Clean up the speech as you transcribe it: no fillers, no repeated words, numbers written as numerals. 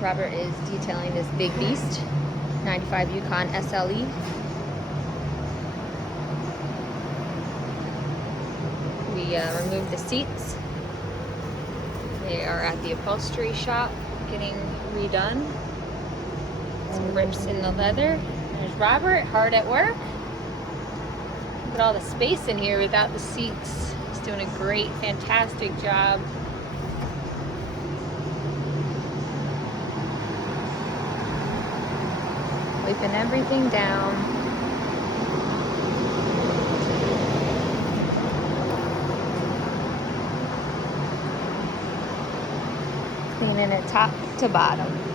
Robert is detailing this big beast, 95 Yukon SLE. We removed the seats. They are at the upholstery shop getting redone. Some rips in the leather. There's Robert, hard at work. Look at all the space in here without the seats. He's doing a great, fantastic job. Wiping everything down. Cleaning it top to bottom.